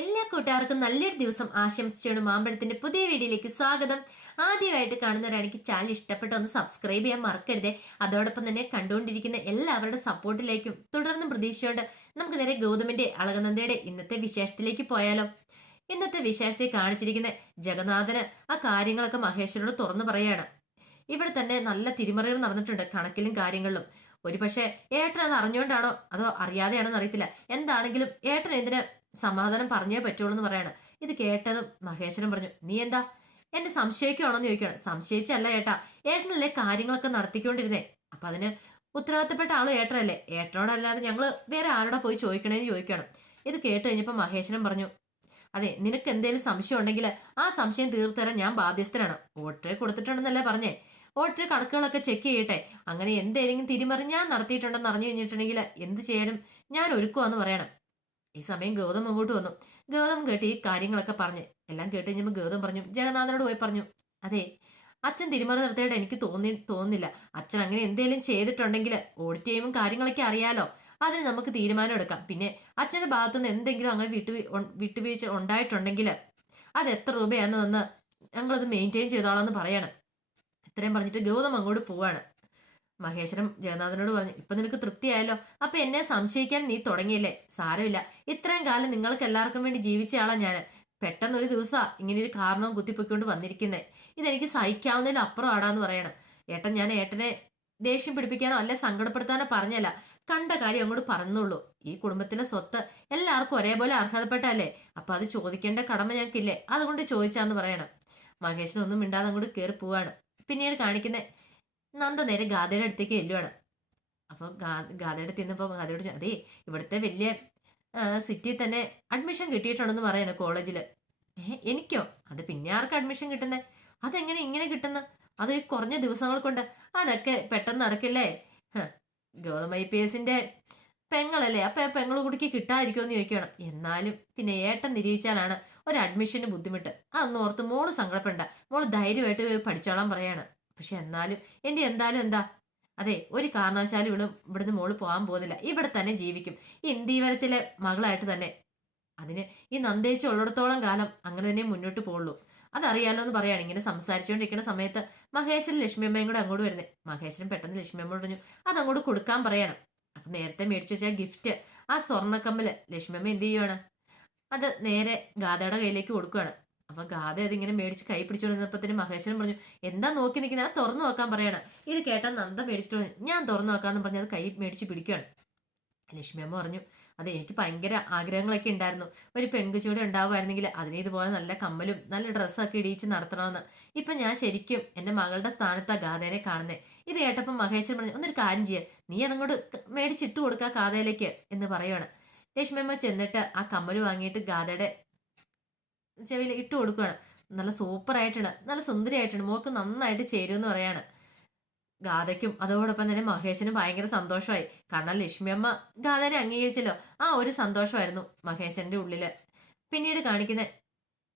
എല്ലാ കൂട്ടുകാർക്കും നല്ലൊരു ദിവസം ആശംസിച്ചാണ് മാമ്പഴത്തിന്റെ പുതിയ വീഡിയോയിലേക്ക് സ്വാഗതം. ആദ്യമായിട്ട് കാണുന്നവരാണെങ്കിൽ ചാനൽ ഇഷ്ടപ്പെട്ട ഒന്ന് സബ്സ്ക്രൈബ് ചെയ്യാൻ മറക്കരുതേ. അതോടൊപ്പം തന്നെ കണ്ടുകൊണ്ടിരിക്കുന്ന എല്ലാവരുടെ സപ്പോർട്ടിലേക്കും തുടർന്നും പ്രതീക്ഷയോണ്ട് നമുക്ക് നേരെ ഗൗതമിന്റെ അളകനന്ദയുടെ ഇന്നത്തെ വിശേഷത്തിലേക്ക് പോയാലോ. ഇന്നത്തെ വിശേഷത്തെ കാണിച്ചിരിക്കുന്ന ജഗന്നാഥന് ആ കാര്യങ്ങളൊക്കെ മഹേശ്വരോട് തുറന്നു പറയാണ്. ഇവിടെ തന്നെ നല്ല തിരിമറികൾ നടന്നിട്ടുണ്ട് കണക്കിലും കാര്യങ്ങളിലും. ഒരുപക്ഷെ ഏട്ടൻ അത് അറിഞ്ഞുകൊണ്ടാണോ അതോ അറിയാതെയാണോ അറിയത്തില്ല. എന്താണെങ്കിലും ഏട്ടൻ എന്തിന് സമാധാനം പറഞ്ഞേ പറ്റുള്ളൂ എന്ന് പറയാണ്. ഇത് കേട്ടതും മഹേശ്വരൻ പറഞ്ഞു, നീ എന്താ എന്നെ സംശയിക്കുകയാണോന്ന് ചോദിക്കണം. സംശയിച്ചല്ല ഏട്ടാ, ഏട്ടനല്ലേ കാര്യങ്ങളൊക്കെ നടത്തിക്കൊണ്ടിരുന്നേ. അപ്പൊ അതിന് ഉത്തരവാദിത്തപ്പെട്ട ആളും ഏട്ടനല്ലേ, ഏട്ടനോടല്ലാതെ ഞങ്ങള് വേറെ ആരോടാ പോയി ചോദിക്കണേന്ന് ചോദിക്കണം. ഇത് കേട്ട് കഴിഞ്ഞപ്പോ മഹേശ്വരൻ പറഞ്ഞു, അതെ, നിനക്ക് എന്തെങ്കിലും സംശയം ഉണ്ടെങ്കിൽ ആ സംശയം തീർത്തരാൻ ഞാൻ ബാധ്യസ്ഥനാണ്. ഓട്ടറെ കൊടുത്തിട്ടുണ്ടെന്നല്ലേ പറഞ്ഞേ. ഓട്ടറെ കണക്കുകളൊക്കെ ചെക്ക് ചെയ്യട്ടെ. അങ്ങനെ എന്തെങ്കിലും തിരിമറി ഞാൻ നടത്തിയിട്ടുണ്ടെന്ന് അറിഞ്ഞു കഴിഞ്ഞിട്ടുണ്ടെങ്കിൽ എന്ത് ചെയ്യാനും ഞാൻ ഒരുക്കുവാന്ന് പറയണം. ഈ സമയം ഗൗതം അങ്ങോട്ട് വന്നു. ഗൗതം കേട്ട് ഈ കാര്യങ്ങളൊക്കെ പറഞ്ഞ് എല്ലാം കേട്ട് കഴിഞ്ഞപ്പോൾ ഗൗതം പറഞ്ഞു, ജഗന്നാഥനോട് പോയി പറഞ്ഞു, അതെ, അച്ഛൻ തിരുമറി നടത്തിയിട്ട് എനിക്ക് തോന്നുന്നില്ല. അച്ഛൻ അങ്ങനെ എന്തെങ്കിലും ചെയ്തിട്ടുണ്ടെങ്കിൽ ഓഡിറ്റ് ചെയ്യുമ്പോൾ കാര്യങ്ങളൊക്കെ അറിയാലോ, അതിന് നമുക്ക് തീരുമാനം എടുക്കാം. പിന്നെ അച്ഛന്റെ ഭാഗത്തുനിന്ന് എന്തെങ്കിലും അങ്ങനെ വിട്ടുവീഴ്ച ഉണ്ടായിട്ടുണ്ടെങ്കിൽ അത് എത്ര രൂപയാണെന്ന് വന്ന് ഞങ്ങളത് മെയിൻറ്റെയിൻ ചെയ്തോളാം പറയണം. ഇത്രയും പറഞ്ഞിട്ട് ഗൗതം അങ്ങോട്ട് പോവാണ്. മഹേശ്വരം ജഗന്നാഥനോട് പറഞ്ഞു, ഇപ്പൊ നിനക്ക് തൃപ്തിയായല്ലോ. അപ്പൊ എന്നെ സംശയിക്കാൻ നീ തുടങ്ങിയില്ലേ? സാരമില്ല, ഇത്രയും കാലം നിങ്ങൾക്ക് എല്ലാവർക്കും വേണ്ടി ജീവിച്ചയാളാ ഞാൻ. പെട്ടെന്ന് ഒരു ദിവസാ ഇങ്ങനെ ഒരു കാരണവും കുത്തിപ്പൊക്കൊണ്ട് വന്നിരിക്കുന്നേ. ഇതെനിക്ക് സഹിക്കാവുന്നതിൽ അപ്പുറം ആടാന്ന് പറയണം. ഏട്ടൻ, ഞാൻ ഏട്ടനെ ദേഷ്യം പിടിപ്പിക്കാനോ അല്ലെ സങ്കടപ്പെടുത്താനോ പറഞ്ഞല്ല, കണ്ട കാര്യം അങ്ങോട്ട് പറഞ്ഞുള്ളൂ. ഈ കുടുംബത്തിലെ സ്വത്ത് എല്ലാവർക്കും ഒരേപോലെ അർഹതപ്പെട്ടല്ലേ, അപ്പൊ അത് ചോദിക്കേണ്ട കടമ ഞങ്ങൾക്കില്ലേ, അതുകൊണ്ട് ചോദിച്ചാന്ന് പറയണം. മഹേഷിന് ഒന്നും മിണ്ടാതെ അങ്ങോട്ട് കയറി പോവാണ്. പിന്നീട് കാണിക്കുന്ന നന്ദ നേരെ ഗാഥയുടെ അടുത്തേക്ക് ചെല്ലുവാണ്. അപ്പൊ ഗാഥയുടെ അടുത്ത് ചെന്നപ്പോ ഗാഥയോട് അതേ, ഇവിടുത്തെ വലിയ സിറ്റിയിൽ തന്നെ അഡ്മിഷൻ കിട്ടിയിട്ടുണ്ടെന്ന് പറയണ കോളേജില്. എനിക്കോ? അത് പിന്നെ ആർക്ക് അഡ്മിഷൻ കിട്ടുന്നേ? അതെങ്ങനെ ഇങ്ങനെ കിട്ടുന്ന? അത് ഈ കുറഞ്ഞ ദിവസങ്ങൾ കൊണ്ട് അതൊക്കെ പെട്ടെന്ന് നടക്കില്ലേ? ഗൗതം IPSന്റെ പെങ്ങളല്ലേ, അപ്പൊ ആ പെങ്ങള് കുടിക്ക് കിട്ടാതിരിക്കുമെന്ന് ചോദിക്കണം. എന്നാലും പിന്നെ ഏട്ടൻ നിരീക്ഷിച്ചാലാണ് ഒരു അഡ്മിഷന് ബുദ്ധിമുട്ട്. അതൊന്നും ഓർത്ത് മോള് സങ്കടപ്പെടണ്ട, മോള് ധൈര്യമായിട്ട് പഠിച്ചോളാൻ പറയാണ്. പക്ഷെ എന്നാലും എന്റെ എന്തായാലും എന്താ, അതെ, ഒരു കാരണവശാലും ഇവിടുന്ന് മോള് പോകാൻ പോകുന്നില്ല, ഇവിടെ തന്നെ ജീവിക്കും, ഈ ഇന്ദീവരത്തിലെ മകളായിട്ട് തന്നെ. അതിന് ഈ നന്ദേച്ചി ഉള്ളിടത്തോളം കാലം അങ്ങനെ തന്നെ മുന്നോട്ട് പോകുള്ളൂ. അതറിയാലോ എന്ന് പറയാണ്. ഇങ്ങനെ സംസാരിച്ചുകൊണ്ടിരിക്കുന്ന സമയത്ത് മഹേശ്വരൻ ലക്ഷ്മിയമ്മയും കൂടെ അങ്ങോട്ട് വരുന്നത്. മഹേശ്വരൻ പെട്ടെന്ന് ലക്ഷ്മിയമ്മയോട് പറഞ്ഞു, അതങ്ങോട്ട് കൊടുക്കാൻ പറയണം. അപ്പൊ നേരത്തെ മേടിച്ചു വെച്ച ഗിഫ്റ്റ്, ആ സ്വർണ്ണക്കമ്മല് ലക്ഷ്മിയമ്മ എന്ത് ചെയ്യുവാണ്, അത് നേരെ ഗാഥയുടെ കയ്യിലേക്ക് കൊടുക്കുകയാണ്. അപ്പൊ ഗാഥ അതിങ്ങനെ മേടിച്ച് കൈ പിടിച്ചുകൊണ്ടിരുന്നപ്പത്തിന് മഹേശ്വരൻ പറഞ്ഞു, എന്താ നോക്കി നിൽക്കുന്നത്, അത് തുറന്നു നോക്കാൻ പറയണം. ഇത് കേട്ടാൽ നന്ദ മേടിച്ചിട്ട് ഞാൻ തുറന്നു നോക്കാന്ന് പറഞ്ഞ് അത് കൈ മേടിച്ച് പിടിക്കുകയാണ്. ലക്ഷ്മിയമ്മ പറഞ്ഞു, അതെ, എനിക്ക് ഭയങ്കര ആഗ്രഹങ്ങളൊക്കെ ഉണ്ടായിരുന്നു, ഒരു പെൺകുച്ചിയുടെ ഉണ്ടാവുമായിരുന്നെങ്കിൽ അതിനെ ഇതുപോലെ നല്ല കമ്മലും നല്ല ഡ്രസ്സൊക്കെ ഇടിയിച്ച് നടത്തണമെന്ന്. ഇപ്പൊ ഞാൻ ശരിക്കും എന്റെ മകളുടെ സ്ഥാനത്താ ഗാഥേനെ കാണുന്നേ. ഇത് കേട്ടപ്പം മഹേശ്വരൻ പറഞ്ഞു, ഒന്നൊരു കാര്യം ചെയ്യ, നീ അതങ്ങോട്ട് മേടിച്ചിട്ട് കൊടുക്കുക ഗാഥയിലേക്ക് എന്ന് പറയുവാണ്. ലക്ഷ്മിയമ്മ ചെന്നിട്ട് ആ കമ്മല് വാങ്ങിയിട്ട് ഗാഥയുടെ ചെവിയിൽ ഇട്ട് കൊടുക്കുകയാണ്. നല്ല സൂപ്പറായിട്ടുണ്ട്, നല്ല സുന്ദരിയായിട്ടുണ്ട്, മോൾക്ക് നന്നായിട്ട് ചേരുമെന്ന് പറയാണ്. ഗാഥയ്ക്കും അതോടൊപ്പം തന്നെ മഹേശനും ഭയങ്കര സന്തോഷമായി. കാരണം ലക്ഷ്മിയമ്മ ഗാഥനെ അംഗീകരിച്ചല്ലോ, ആ ഒരു സന്തോഷമായിരുന്നു മഹേശന്റെ ഉള്ളില്. പിന്നീട് കാണിക്കുന്ന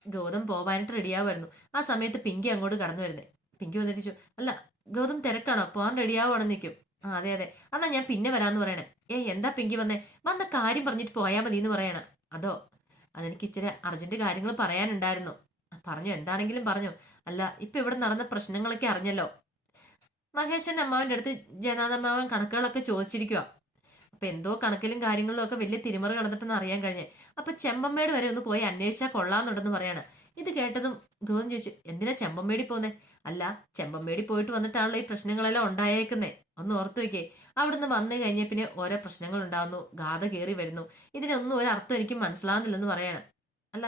ഗൗതം പോവാനായിട്ട് റെഡിയാവുമായിരുന്നു. ആ സമയത്ത് പിങ്കി അങ്ങോട്ട് കടന്നു വരുന്നത്. പിങ്കി വന്നിട്ട്, അല്ല ഗൗതം തിരക്കാണോ, പോകാൻ റെഡിയാവുകയാണെന്ന് നിൽക്കും. ആ അതെ അതെ, എന്നാ ഞാൻ പിന്നെ വരാന്ന് പറയണേ. എന്താ പിങ്കി വന്നേ, വന്ന കാര്യം പറഞ്ഞിട്ട് പോയാൽ മതി എന്ന് പറയണം. അതോ, അതെനിക്ക് ഇച്ചിരി അർജന്റ് കാര്യങ്ങൾ പറയാനുണ്ടായിരുന്നു. പറഞ്ഞു, എന്താണെങ്കിലും പറഞ്ഞു. അല്ല, ഇപ്പൊ ഇവിടെ നടന്ന പ്രശ്നങ്ങളൊക്കെ അറിഞ്ഞല്ലോ. മഹേശന്റെ അമ്മാവന്റെ അടുത്ത് ജനാഥമ്മാവൻ കണക്കുകളൊക്കെ ചോദിച്ചിരിക്കുക. അപ്പൊ എന്തോ കണക്കിലും കാര്യങ്ങളിലും ഒക്കെ വലിയ തിരിമറി നടന്നിട്ടെന്ന് അറിയാൻ കഴിഞ്ഞേ. അപ്പൊ ചെമ്പമ്മേട് വരെ ഒന്ന് പോയി അന്വേഷിച്ചാൽ കൊള്ളാന്നുണ്ടെന്ന് പറയാണ്. ഇത് കേട്ടതും ഗോവൻ ചോദിച്ചു, എന്തിനാ ചെമ്പമ്മേടി പോന്നേ? അല്ല, ചെമ്പമ്മേടി പോയിട്ട് വന്നിട്ടാണല്ലോ ഈ പ്രശ്നങ്ങളെല്ലാം ഉണ്ടായേക്കുന്നേ, ഒന്ന് ഓർത്തു വെക്കേ. അവിടുന്ന് വന്നു കഴിഞ്ഞ പിന്നെ ഓരോ പ്രശ്നങ്ങൾ ഉണ്ടാവുന്നു, ഗാഥ കയറി വരുന്നു, ഇതിനൊന്നും ഒരർത്ഥം എനിക്ക് മനസ്സിലാവുന്നില്ലെന്ന് പറയാണ്. അല്ല,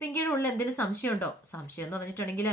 പിങ്കിയുടെ ഉള്ളിൽ എന്തെങ്കിലും സംശയമുണ്ടോ? സംശയം എന്ന് പറഞ്ഞിട്ടുണ്ടെങ്കിൽ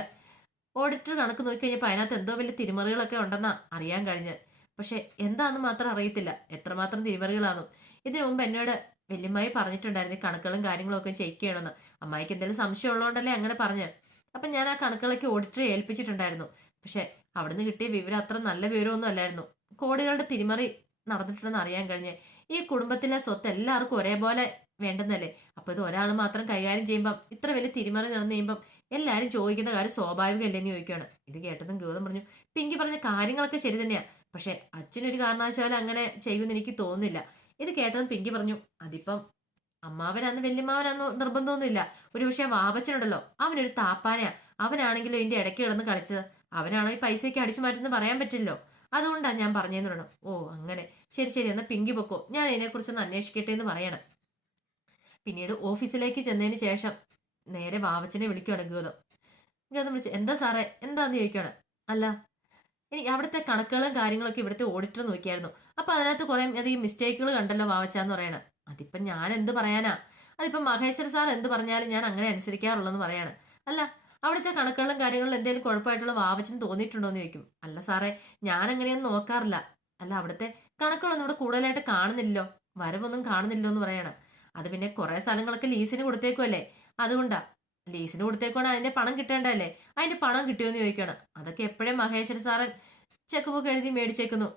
ഓഡിറ്റർ കണക്ക് നോക്കിക്കഴിഞ്ഞപ്പോൾ അതിനകത്ത് എന്തോ വലിയ തിരിമറികളൊക്കെ ഉണ്ടെന്നാ അറിയാൻ കഴിഞ്ഞ്. പക്ഷെ എന്താണെന്ന് മാത്രം അറിയത്തില്ല, എത്രമാത്രം തിരിമറികളാണെന്നും. ഇതിനു മുമ്പ് എന്നോട് വല്യമ്മായി പറഞ്ഞിട്ടുണ്ടായിരുന്നു ഈ കണക്കുകളും കാര്യങ്ങളും ഒക്കെ ചെക്ക് ചെയ്യണമെന്ന്. അമ്മായിക്ക് എന്തെങ്കിലും സംശയം ഉള്ളതുകൊണ്ടല്ലേ അങ്ങനെ പറഞ്ഞ്. അപ്പൊ ഞാൻ ആ കണക്കുകളൊക്കെ ഓഡിറ്ററെ ഏൽപ്പിച്ചിട്ടുണ്ടായിരുന്നു. പക്ഷെ അവിടുന്ന് കിട്ടിയ വിവരം അത്ര നല്ല വിവരമൊന്നും അല്ലായിരുന്നു. കോടികളുടെ തിരിമറി നടന്നിട്ടുണ്ടെന്ന് അറിയാൻ കഴിഞ്ഞ്. ഈ കുടുംബത്തിലെ സ്വത്ത് എല്ലാവർക്കും ഒരേപോലെ വേണ്ടെന്നല്ലേ, അപ്പൊ ഇത് ഒരാൾ മാത്രം കൈകാര്യം ചെയ്യുമ്പം, ഇത്ര വലിയ തിരിമറി നടന്നു കഴിയുമ്പം എല്ലാരും ചോദിക്കുന്ന കാര്യം സ്വാഭാവികമല്ലെന്ന് ചോദിക്കുകയാണ്. ഇത് കേട്ടതും ഗൗതം പറഞ്ഞു, പിങ്കി പറഞ്ഞ കാര്യങ്ങളൊക്കെ ശരി തന്നെയാ, പക്ഷെ അച്ഛനൊരു കാരണവശാലും അങ്ങനെ ചെയ്യുമെന്ന് എനിക്ക് തോന്നുന്നില്ല. ഇത് കേട്ടതും പിങ്കി പറഞ്ഞു, അതിപ്പം അമ്മാവനാന്ന് വല്യമ്മാവനാന്നോ നിർബന്ധമൊന്നുമില്ല. ഒരു പക്ഷേ വാവച്ചനുണ്ടല്ലോ, അവനൊരു താപ്പാനയാ. അവനാണെങ്കിലും ഇതിന്റെ ഇടയ്ക്ക് കിടന്ന് കളിച്ചത്. അവനാണോ ഈ പൈസയ്ക്ക് അടിച്ചു മാറ്റുന്നത് പറയാൻ പറ്റില്ലല്ലോ. അതുകൊണ്ടാണ് ഞാൻ പറഞ്ഞതെന്ന് പറയണം. ഓ അങ്ങനെ, ശരി ശരി, എന്നാ പിങ്കി പൊക്കോ, ഞാൻ ഇതിനെക്കുറിച്ചൊന്ന് അന്വേഷിക്കട്ടെ എന്ന് പറയണം. പിന്നീട് ഓഫീസിലേക്ക് ചെന്നതിന് ശേഷം നേരെ വാവച്ചനെ വിളിക്കുകയാണ് ഗൗതം. ഗൗതം വിളിച്ചു, എന്താ സാറേ എന്താന്ന് ചോദിക്കുകയാണ്. അല്ല, എനിക്ക് അവിടുത്തെ കണക്കുകളും കാര്യങ്ങളൊക്കെ ഇവിടുത്തെ ഓഡിറ്റർ നോക്കിയായിരുന്നു. അപ്പൊ അതിനകത്ത് കുറെ അധികം മിസ്റ്റേക്കുകൾ കണ്ടല്ലോ വാവച്ചാന്ന് പറയണം. അതിപ്പം ഞാൻ എന്ത് പറയാനാ, അതിപ്പം മഹേശ്വര സാർ എന്ത് പറഞ്ഞാലും ഞാൻ അങ്ങനെ അനുസരിക്കാറുള്ളൂ പറയാണ്. അല്ല, അവിടുത്തെ കണക്കുകളും കാര്യങ്ങളിലും എന്തെങ്കിലും കുഴപ്പമായിട്ടുള്ള വാവച്ചന് തോന്നിയിട്ടുണ്ടോ എന്ന് ചോദിക്കും. അല്ല സാറേ, ഞാൻ അങ്ങനെയൊന്നും നോക്കാറില്ല. അല്ല, അവിടുത്തെ കണക്കുകളൊന്നും ഇവിടെ കൂടുതലായിട്ട് കാണുന്നില്ലല്ലോ, വരവൊന്നും കാണുന്നില്ലോ എന്ന് പറയണം. അത് പിന്നെ കുറെ സ്ഥലങ്ങളൊക്കെ ലീസിന് കൊടുത്തേക്കുമല്ലേ, അതുകൊണ്ടാ. ലീസിന് കൊടുത്തേക്കുവാണ്, അതിന്റെ പണം കിട്ടേണ്ടല്ലേ, അതിന്റെ പണം കിട്ടിയോന്ന് ചോദിക്കണം. അതൊക്കെ എപ്പോഴും മഹേശ്വര സാറൻ ചെക്ക് ബുക്ക് എഴുതി മേടിച്ചേക്കുന്നു.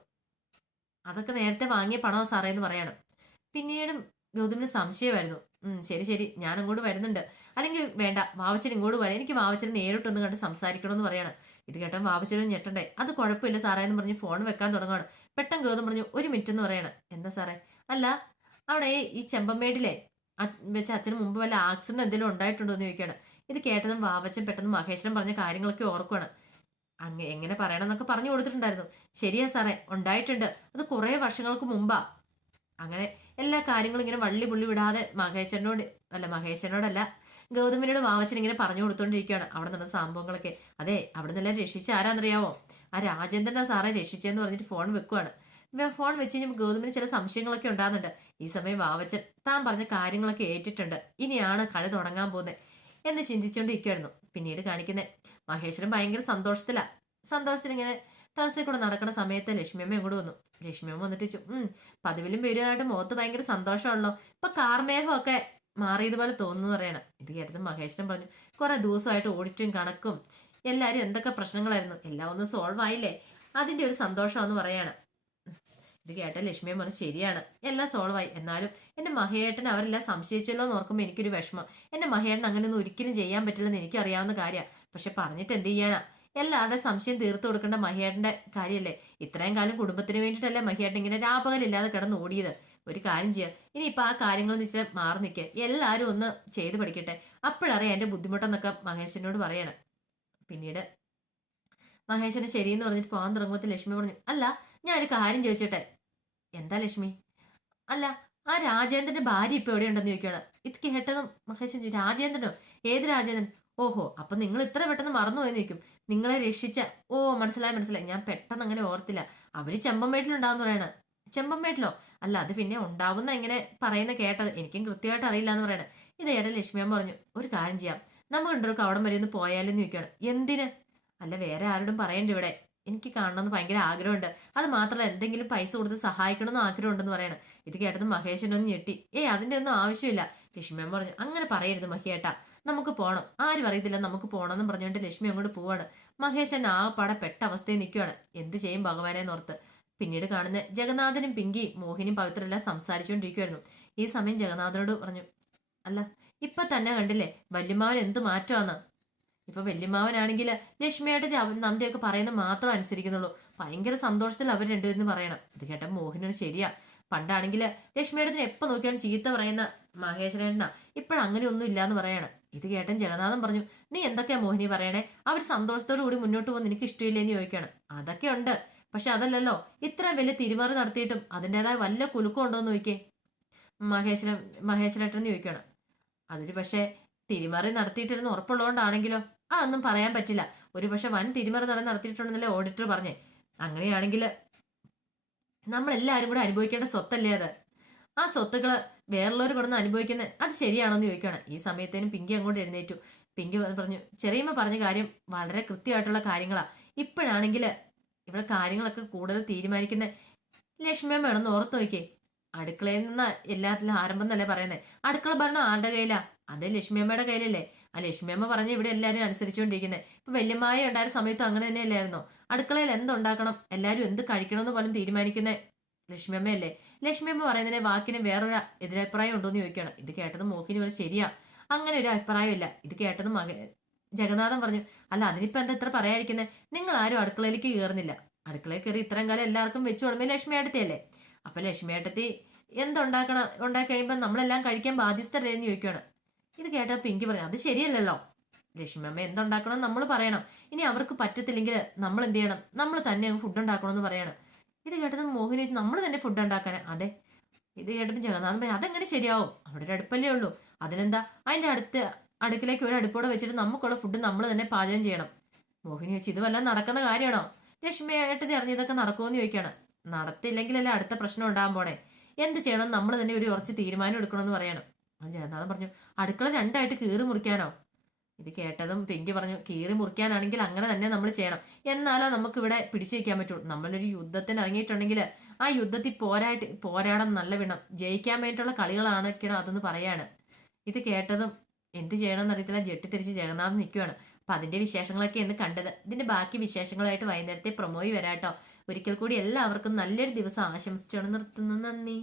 അതൊക്കെ നേരത്തെ വാങ്ങിയ പണമോ സാറേ എന്ന് പറയണം. പിന്നീടും ഗൗതമിന് സംശയമായിരുന്നു. ശരി ശരി, ഞാൻ അങ്ങോട്ട് വരുന്നുണ്ട്. അല്ലെങ്കിൽ വേണ്ട, വാവച്ചൻ ഇങ്ങോട്ട് വരാം, എനിക്ക് വാവച്ചനെ നേരിട്ടൊന്ന് കണ്ട് സംസാരിക്കണമെന്ന് പറയണം. ഇത് കേട്ടോ വാവച്ചനും ഞെട്ടണ്ടേ. അത് കുഴപ്പമില്ല സാറേ എന്ന് പറഞ്ഞ് ഫോൺ വെക്കാൻ തുടങ്ങുകയാണ്. പെട്ടെന്ന് ഗൗതം പറഞ്ഞു, ഒരു മിനിറ്റ് എന്ന് പറയണം. എന്താ സാറേ? അല്ല, അവിടെ ഈ ചെമ്പമ്മേടിലെ വെച്ച് അച്ഛന് മുമ്പ് വല്ല ആക്സിഡന്റ് എന്തെങ്കിലും ഉണ്ടായിട്ടുണ്ടോ എന്ന് ചോദിക്കുകയാണ്. ഇത് കേട്ടതും വാവച്ചൻ പെട്ടെന്ന് മഹേശ്വരൻ പറഞ്ഞ കാര്യങ്ങളൊക്കെ ഓർക്കുകയാണ്. എങ്ങനെ പറയണം എന്നൊക്കെ പറഞ്ഞു കൊടുത്തിട്ടുണ്ടായിരുന്നു. ശരിയാ സാറേ, ഉണ്ടായിട്ടുണ്ട്. അത് കുറെ വർഷങ്ങൾക്ക് മുമ്പാ. അങ്ങനെ എല്ലാ കാര്യങ്ങളും ഇങ്ങനെ വള്ളി പുള്ളി വിടാതെ മഹേശ്വരനോടല്ല ഗൗതമിനോട് വാവച്ചൻ ഇങ്ങനെ പറഞ്ഞു കൊടുത്തോണ്ടിരിക്കുകയാണ് അവിടെ നടന്ന സംഭവങ്ങളൊക്കെ. അതെ, അവിടെ നിന്നെല്ലാം രക്ഷിച്ച ആരാന്നറിയാവോ? ആ രാജേന്ദ്രനാ സാറെ രക്ഷിച്ചെന്ന് പറഞ്ഞിട്ട് ഫോൺ വെക്കുവാണ്. ഫോൺ വെച്ച് കഴിഞ്ഞപ്പോൾ ഗൗതമിന് ചില സംശയങ്ങളൊക്കെ ഉണ്ടാകുന്നുണ്ട്. ഈ സമയം വാവച്ചൻ താൻ പറഞ്ഞ കാര്യങ്ങളൊക്കെ ഏറ്റിട്ടുണ്ട്, ഇനിയാണ് കളി തുടങ്ങാൻ പോകുന്നത് എന്ന് ചിന്തിച്ചുകൊണ്ടിരിക്കുകയായിരുന്നു. പിന്നീട് കാണിക്കുന്നത് മഹേശ്വരൻ ഭയങ്കര സന്തോഷത്തിൽ ഇങ്ങനെ ടെറസിൽ കൂടെ നടക്കുന്ന സമയത്ത് ലക്ഷ്മിയമ്മ ഇങ്ങോട്ട് വന്നു. ലക്ഷ്മിയമ്മ വന്നിട്ട് പതിവിലും വരുന്നതായിട്ട് മുഖത്ത് ഭയങ്കര സന്തോഷമാണല്ലോ, ഇപ്പൊ കാർമേഘമൊക്കെ മാറിയതുപോലെ തോന്നുന്നു പറയണം. ഇത് കേട്ടത് മഹേശ്വരൻ പറഞ്ഞു, കുറെ ദിവസമായിട്ട് ഓഡിറ്റും കണക്കും എല്ലാരും എന്തൊക്കെ പ്രശ്നങ്ങളായിരുന്നു, എല്ലാം ഒന്ന് സോൾവ് ആയില്ലേ, അതിന്റെ ഒരു സന്തോഷമാണെന്ന് പറയാണ്. ഇത് കേട്ട ലക്ഷ്മിയെ പറഞ്ഞു, ശരിയാണ്, എല്ലാം സോൾവ് ആയി. എന്നാലും എന്റെ മഹേട്ടൻ അവരെല്ലാം സംശയിച്ചല്ലോ എന്ന് ഓർക്കുമ്പോൾ എനിക്കൊരു വിഷമം. എന്റെ മഹേട്ടൻ അങ്ങനെയൊന്നും ഒരിക്കലും ചെയ്യാൻ പറ്റില്ലെന്ന് എനിക്കറിയാവുന്ന കാര്യമാണ്. പക്ഷെ പറഞ്ഞിട്ട് എന്ത് ചെയ്യാനാ, എല്ലാവരുടെ സംശയം തീർത്തു കൊടുക്കേണ്ട മഹിയേട്ടന്റെ കാര്യമല്ലേ. ഇത്രയും കാലം കുടുംബത്തിന് വേണ്ടിയിട്ടല്ലേ മഹിയേട്ടൻ ഇങ്ങനെ രാപകലില്ലാതെ കിടന്ന് ഓടിയത്. ഒരു കാര്യം ചെയ്യാം, ഇനിയിപ്പോൾ ആ കാര്യങ്ങളൊന്നും ഇച്ചിരി മാറി നിൽക്കുക, എല്ലാവരും ഒന്ന് ചെയ്ത് പഠിക്കട്ടെ, അപ്പോഴറിയാം എന്റെ ബുദ്ധിമുട്ടെന്നൊക്കെ മഹേശ്വരനോട് പറയണം. പിന്നീട് മഹേശ്വരൻ ശരിയെന്ന് പറഞ്ഞിട്ട് പോകാൻ തുടങ്ങുമ്പോൾ ലക്ഷ്മി പറഞ്ഞു, അല്ല ഞാൻ ഒരു കാര്യം ചോദിച്ചോട്ടെ. എന്താ ലക്ഷ്മി? അല്ല, ആ രാജേന്ദ്രന്റെ ഭാര്യ ഇപ്പൊ എവിടെയുണ്ടെന്ന് ചോദിക്കുകയാണ്. ഇത് കേട്ടതും മഹേശ്വരൻ, രാജേന്ദ്രനോ? ഏത് രാജേന്ദ്രൻ? ഓഹോ, അപ്പൊ നിങ്ങൾ ഇത്ര പെട്ടെന്ന് മറന്നുപോയെന്ന് ചോദിക്കും. നിങ്ങളെ രക്ഷിച്ച, ഓ മനസ്സിലായി, ഞാൻ പെട്ടെന്ന് അങ്ങനെ ഓർത്തില്ല. അവര് ചെമ്പമ്മേട്ടിലുണ്ടാവുന്ന പറയണ. ചെമ്പമ്മേട്ടിലോ? അല്ല, അത് പിന്നെ ഉണ്ടാവുന്ന ഇങ്ങനെ പറയുന്ന കേട്ടത്, എനിക്കും കൃത്യമായിട്ട് അറിയില്ല എന്ന് പറയണ. ഇതേടെ ലക്ഷ്മിയമ്മ പറഞ്ഞു, ഒരു കാര്യം ചെയ്യാം, നമുക്ക് ഉണ്ടോ അവിടെ വരെ ഒന്ന് പോയാലെന്ന് ചോദിക്കുകയാണ്. എന്തിന്? അല്ല, വേറെ ആരോടും പറയണ്ട, ഇവിടെ എനിക്ക് കാണണമെന്ന് ഭയങ്കര ആഗ്രഹമുണ്ട്. അത് മാത്രമല്ല എന്തെങ്കിലും പൈസ കൊടുത്ത് സഹായിക്കണമെന്ന് ആഗ്രഹമുണ്ടെന്ന് പറയണം. ഇത് കേട്ടത് മഹേശ്വരനൊന്നും ഞെട്ടി. അതിന്റെ ഒന്നും ആവശ്യമില്ല. ലക്ഷ്മിയമ്മ പറഞ്ഞു, അങ്ങനെ പറയരുത് മഹിയേട്ടാ, നമുക്ക് പോകണം, ആരും അറിയത്തില്ല, നമുക്ക് പോകണമെന്നും പറഞ്ഞുകൊണ്ട് ലക്ഷ്മി അങ്ങോട്ട് പോവാണ്. മഹേശൻ ആ പട പെട്ട അവസ്ഥയിൽ നിൽക്കുകയാണ്. എന്ത് ചെയ്യും ഭഗവാനെ നോർത്ത്. പിന്നീട് കാണുന്ന ജഗന്നാഥനും പിങ്കി മോഹിനിയും പവിത്രമെല്ലാം സംസാരിച്ചുകൊണ്ടിരിക്കുവായിരുന്നു. ഈ സമയം ജഗന്നാഥനോട് പറഞ്ഞു, അല്ല ഇപ്പൊ തന്നെ കണ്ടില്ലേ വല്യമാവൻ എന്ത് മാറ്റമാന്ന്. ഇപ്പൊ വല്യമാവനാണെങ്കിൽ ലക്ഷ്മിയായിട്ട് നന്ദിയൊക്കെ പറയുന്നത് മാത്രം അനുസരിക്കുന്നുള്ളൂ. ഭയങ്കര സന്തോഷത്തിൽ അവർ രണ്ടുപേരും പറയണം. ഇത് കേട്ട മോഹിനോട് ശരിയാ, പണ്ടാണെങ്കിൽ ലക്ഷ്മിയേട്ടത്തിന് എപ്പോ നോക്കിയാലും ചീത്ത പറയുന്ന മഹേശ്വരേട്ടനാ, ഇപ്പോഴങ്ങനെ ഒന്നും ഇല്ലാന്ന് പറയാണ്. ഇത് കേട്ടൻ ജഗന്നാഥൻ പറഞ്ഞു, നീ എന്തൊക്കെയാ മോഹിനി പറയണേ, അവർ സന്തോഷത്തോടു കൂടി മുന്നോട്ട് പോകുന്ന നിനക്ക് ഇഷ്ടമില്ലേന്ന് ചോദിക്കുകയാണ്. അതൊക്കെ ഉണ്ട്, പക്ഷെ അതല്ലല്ലോ ഇത്രയും വലിയ തിരുമാറി നടത്തിയിട്ടും അതിൻ്റെതായ വല്ല കുലുക്കം ഉണ്ടോന്ന് ചോദിക്കേ മഹേശ്വരേട്ടൻ ചോദിക്കുകയാണ്. അതൊരു പക്ഷേ തിരിമറി നടത്തിയിട്ടിരുന്ന് ഉറപ്പുള്ളതുകൊണ്ടാണെങ്കിലോ? അതൊന്നും പറയാൻ പറ്റില്ല. ഒരു പക്ഷെ വൻ തിരിമറി നടത്തിയിട്ടുണ്ടെന്നല്ലേ ഓഡിറ്റർ പറഞ്ഞേ. അങ്ങനെയാണെങ്കിൽ നമ്മളെല്ലാവരും കൂടെ അനുഭവിക്കേണ്ട സ്വത്തല്ലേ അത്. ആ സ്വത്തുക്കള് വേറുള്ളവർ കൊടുന്ന് അനുഭവിക്കുന്നത് അത് ശരിയാണോന്ന് ചോദിക്കുകയാണ്. ഈ സമയത്തേനും പിങ്കി അങ്ങോട്ട് എഴുന്നേറ്റു. പിങ്കി പറഞ്ഞു, ചെറിയമ്മ പറഞ്ഞ കാര്യം വളരെ കൃത്യമായിട്ടുള്ള കാര്യങ്ങളാ. ഇപ്പോഴാണെങ്കിൽ ഇവിടെ കാര്യങ്ങളൊക്കെ കൂടുതൽ തീരുമാനിക്കുന്ന ലക്ഷ്മിയമ്മയാണെന്ന് ഓർത്ത് നോക്കിയേ. അടുക്കളയിൽ നിന്ന് എല്ലാത്തിലും ആരംഭം എന്നല്ലേ പറയുന്നത്. അടുക്കള ഭരണം ആരുടെ കയ്യിലാ? അതേ ലക്ഷ്മിയമ്മയുടെ കയ്യിലല്ലേ. ആ ലക്ഷ്മിയമ്മ പറഞ്ഞ ഇവിടെ എല്ലാവരും അനുസരിച്ചുകൊണ്ടിരിക്കുന്നത്. ഇപ്പൊ വല്യമായ ഉണ്ടായിരുന്ന സമയത്തും അങ്ങനെ തന്നെയല്ലായിരുന്നോ? അടുക്കളയിൽ എന്തുണ്ടാക്കണം, എല്ലാവരും എന്ത് കഴിക്കണമെന്ന് പോലും തീരുമാനിക്കുന്നത് ലക്ഷ്മിയമ്മയല്ലേ. ലക്ഷ്മിയമ്മ പറയുന്നതിനെ വാക്കിന് വേറൊരു എതിരഭിപ്രായം ഉണ്ടോന്ന് ചോദിക്കുകയാണ്. ഇത് കേട്ടത് മോഹിനി പറഞ്ഞു, ശരിയാ, അങ്ങനെ ഒരു അഭിപ്രായമില്ല. ഇത് കേട്ടത് ജഗന്നാഥൻ പറഞ്ഞു, അല്ല അതിനിപ്പോ എന്താ ഇത്ര പറയാതിരിക്കുന്നത്, നിങ്ങൾ ആരും അടുക്കളയിലേക്ക് കയറുന്നില്ല. അടുക്കളയിൽ കയറി ഇത്രയും കാലം എല്ലാവർക്കും വെച്ചു കൊടുക്കുമ്പോൾ ലക്ഷ്മിയേട്ടത്തിയല്ലേ. അപ്പൊ ലക്ഷ്മിയേട്ടത്തി ഉണ്ടാക്കി കഴിയുമ്പോൾ നമ്മളെല്ലാം കഴിക്കാൻ ബാധ്യസ്ഥരേന്ന് ചോദിക്കുകയാണ്. ഇത് കേട്ട പിങ്കി പറഞ്ഞു, അത് ശരിയല്ലല്ലോ, ലക്ഷ്മി അമ്മ എന്തുണ്ടാക്കണം നമ്മൾ പറയണം, ഇനി അവർക്ക് പറ്റത്തില്ലെങ്കിൽ നമ്മൾ എന്ത് ചെയ്യണം, നമ്മൾ തന്നെ ഫുഡ് ഉണ്ടാക്കണമെന്ന് പറയണം. ഇത് കേട്ടത് മോഹിനി നമ്മൾ തന്നെ ഫുഡ് ഉണ്ടാക്കാൻ. അതെ, ഇത് കേട്ടപ്പോൾ ജഗന്നാഥൻ പറഞ്ഞു, അതെങ്ങനെ ശരിയാവും, അവിടെ ഒരു അടുപ്പല്ലേ ഉള്ളൂ, അതിനെന്താ, അതിന്റെ അടുക്കിലേക്ക് ഒരു അടുപ്പോടെ വെച്ചിട്ട് നമുക്കുള്ള ഫുഡ് നമ്മൾ തന്നെ പാചകം ചെയ്യണം. മോഹിനി വെച്ച് ഇത് വല്ലതും നടക്കുന്ന കാര്യമാണോ, ലക്ഷ്മിയായിട്ട് അറിഞ്ഞ് ഇതൊക്കെ നടക്കുമെന്ന് ചോദിക്കുകയാണ്. നടത്തില്ലെങ്കിലല്ലേ അടുത്ത പ്രശ്നം ഉണ്ടാകാൻ പോണേ, എന്ത് ചെയ്യണം നമ്മൾ തന്നെ ഒരു ഉറച്ച് തീരുമാനം എടുക്കണമെന്ന് പറയണം. ജഗന്നാഥൻ പറഞ്ഞു, അടുക്കള രണ്ടായിട്ട് കീറി മുറിക്കാനോ. ഇത് കേട്ടതും പിങ്കി പറഞ്ഞു, കീറി മുറിക്കാനാണെങ്കിൽ അങ്ങനെ തന്നെ നമ്മൾ ചെയ്യണം, എന്നാലോ നമുക്ക് ഇവിടെ പിടിച്ചു വയ്ക്കാൻ പറ്റുള്ളൂ. നമ്മളൊരു യുദ്ധത്തിന് ഇറങ്ങിയിട്ടുണ്ടെങ്കിൽ ആ യുദ്ധത്തിൽ പോരാടം നല്ല വിണം ജയിക്കാൻ വേണ്ടിയിട്ടുള്ള കളികളാണൊക്കെയാണ് അതെന്ന് പറയാണ്. ഇത് കേട്ടതും എന്ത് ചെയ്യണം എന്നറിയത്തില്ല, ജെട്ടിത്തിരിച്ച് ജഗന്നാഥ് നിൽക്കുകയാണ്. അപ്പൊ അതിന്റെ വിശേഷങ്ങളൊക്കെ എന്ന് കണ്ടത്. ഇതിന്റെ ബാക്കി വിശേഷങ്ങളായിട്ട് വൈകുന്നേരത്തെ പ്രൊമോയി വരാട്ടോ. ഒരിക്കൽ കൂടി എല്ലാവർക്കും നല്ലൊരു ദിവസം ആശംസിച്ചോണ്ട് നിർത്തുന്നു. നന്ദി.